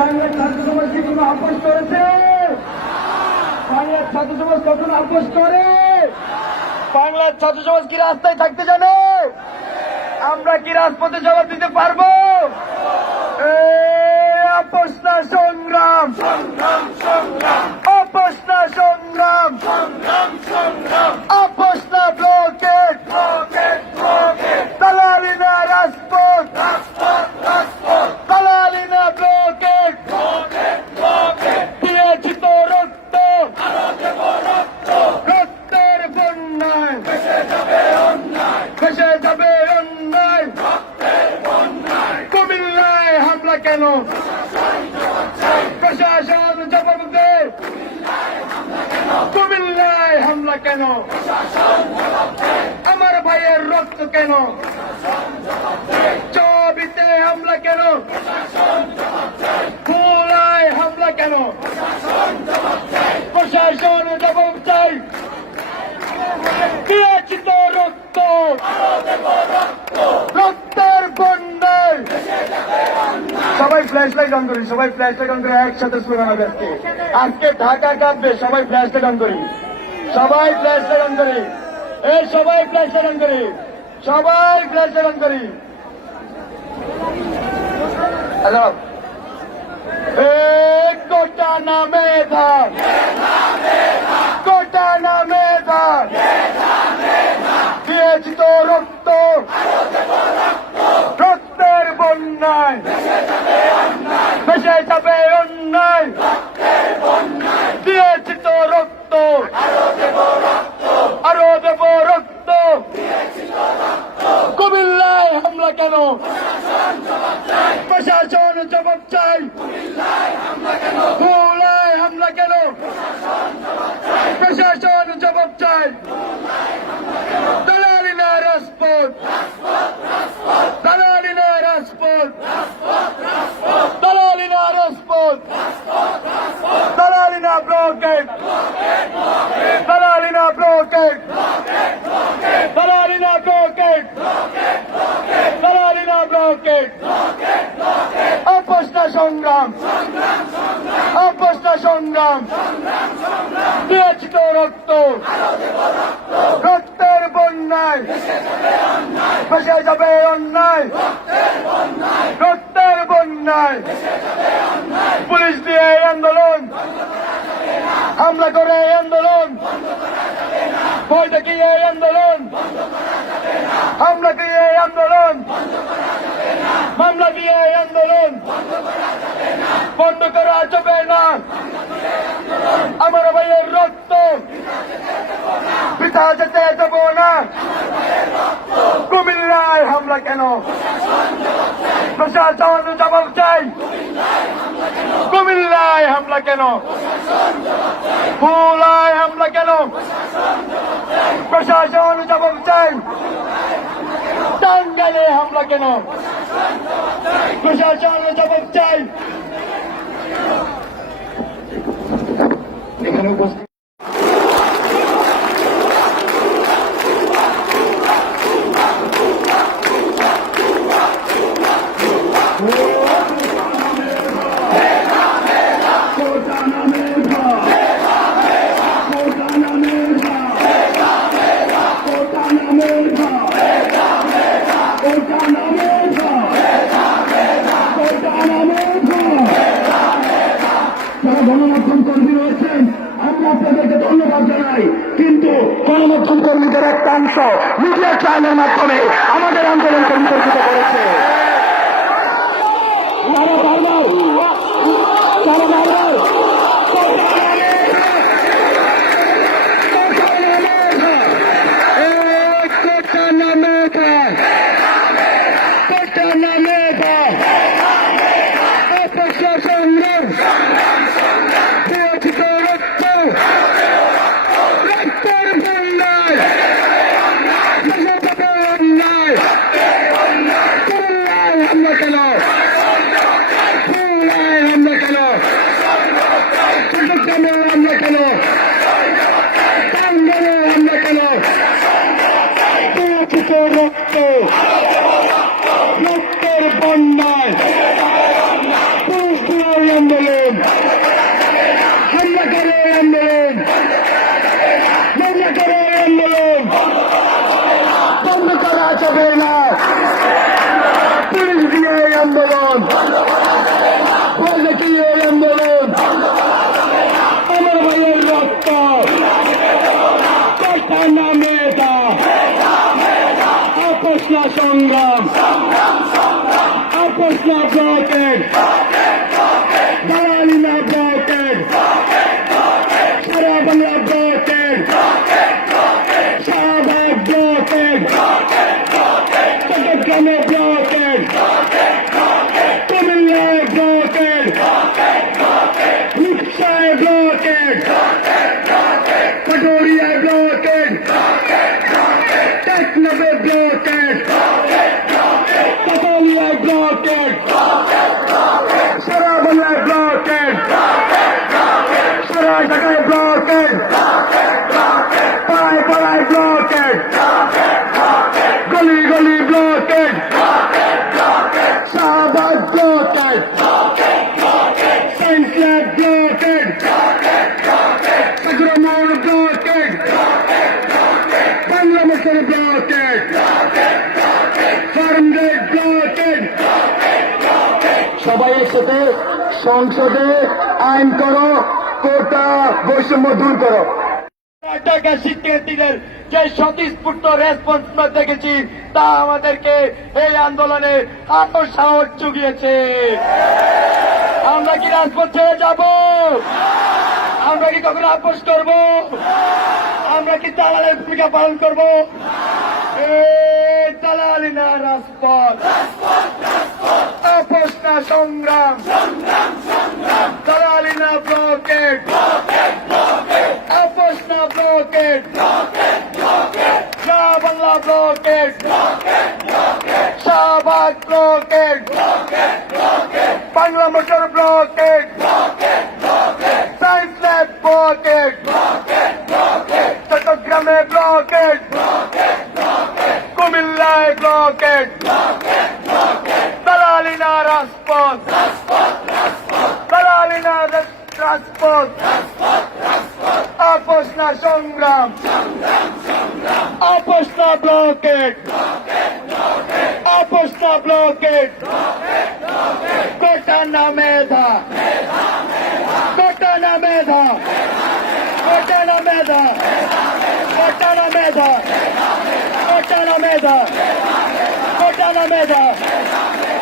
বাংলার ছাত্র সমাজ কি রাস্তায় থাকতে জানে আমরা কি রাজপথে জবাব দিতে পারবো অপস্তা সংগ্রাম সংগ্রাম সংগ্রাম অপস্তা সংগ্রাম সংগ্রাম সংগ্রাম আমার ভাইয়ের রক্ত কেন চবিতে হামলা কেন পুলায় হামলা কেন প্রশাসন জবাব চাই রক্ত রক্তের বন্যায় সবাই ফ্ল্যাশ লাইট অন করি সবাই ফ্ল্যাশ লাইট অন করি একসাথে আজকে ঢাকা কাঁদবে সবাই ফ্ল্যাশ লাইট অন করি সবাই ফ্ল্যাশ ধারণ করি এই সবাই ফ্ল্যাশ ধারণ করি সবাই ফ্ল্যাশ ধারণ করি হ্যালো কোটা নামে থা কোটা নামে থা দিয়েছি তো রক্ত রক্তের বন্যায় বেশে যাবে সংগ্রাম অভ্যস্ত সংগ্রাম বিরাচিত রক্ত রক্তের বন্যায় ভেসে যাবে অন্যায় রক্তের বন্যায় পুলিশ দিয়ে এই আন্দোলন হামলা করে এই আন্দোলন ভয় দেখি এই আন্দোলন হামলা দিয়ে এই আন্দোলন মামলা দিয়ে এই আন্দোলন বন্ধ করা যাবে না আমার ভাইয়ের রক্ত পিতা যেতে দেব না কুমিল্লায় হামলা কেন প্রশাসন জবাব চাই কুমিল্লায় হামলা কেন ফুলায় হামলা কেন প্রশাসন জবাব চাই টাঙ্গালে হামলা কেন প্রশাসন জবাব চাই no pues, অংশ মিডিয়া ট্রায়ালের মাধ্যমে আমাদের আন্দোলনকে বিতর্কিত করেছে তারা বারবার তারা বারবার হবে না পুলিশ দিয়ে এই আন্দোলন পলিটি এই আন্দোলন আমার ভাইয়ের রক্ত সংগ্রাম আপোষ ঢাকায় ঢাকায় ব্লকেট পাড়ায় পাড়ায় ব্লকেট গলি গলি blockade Shahbag blockade central blockade সাগরমোহন blockade বাংলাদেশের ব্লকেট ফার্মগেট ব্লকেট সবাই একসাথে সংসদে আইন করো কোটা বৈষম্য দূর করো এটাকে ঢাকা দিলেন যে স্বতঃস্ফূর্ত রেসপন্স আমরা দেখেছি তা আমাদেরকে এই আন্দোলনে আরো সাহস জুগিয়েছে আমরা কি রাজপথ ছেড়ে যাব আমরা কি কখনো আপোষ করব আমরা কি দালালের ভূমিকা পালন করব দালালি না রাজপথ আপোষ না সংগ্রাম blockade Shah Bangla blockade Shahbag blockade Bangla motor blockade science lab blockade চট্টগ্রামে ব্লকেট কুমিল্লায় ব্লকেট দালালিনা রাজপথ দালালিনা রাজপথ আপোষ না সংগ্রাম আপোষ না ব্লকেট আপোষ না ব্লকেট কোটা না মেধা কোটা না মেধা কোটা না মেধা কোটা না মেধা কোটা না মেধা কোটা না মেধা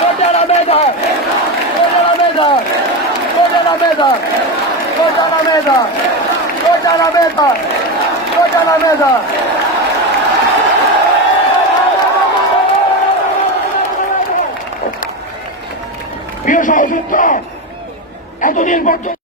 কোটা না মেধা কোটা না মেধা কোটা না মেধা কোটা না মেধা Vota la mesa. Vota la mesa. প্রিয় সহযোদ্ধা এতদিন পর্যন্ত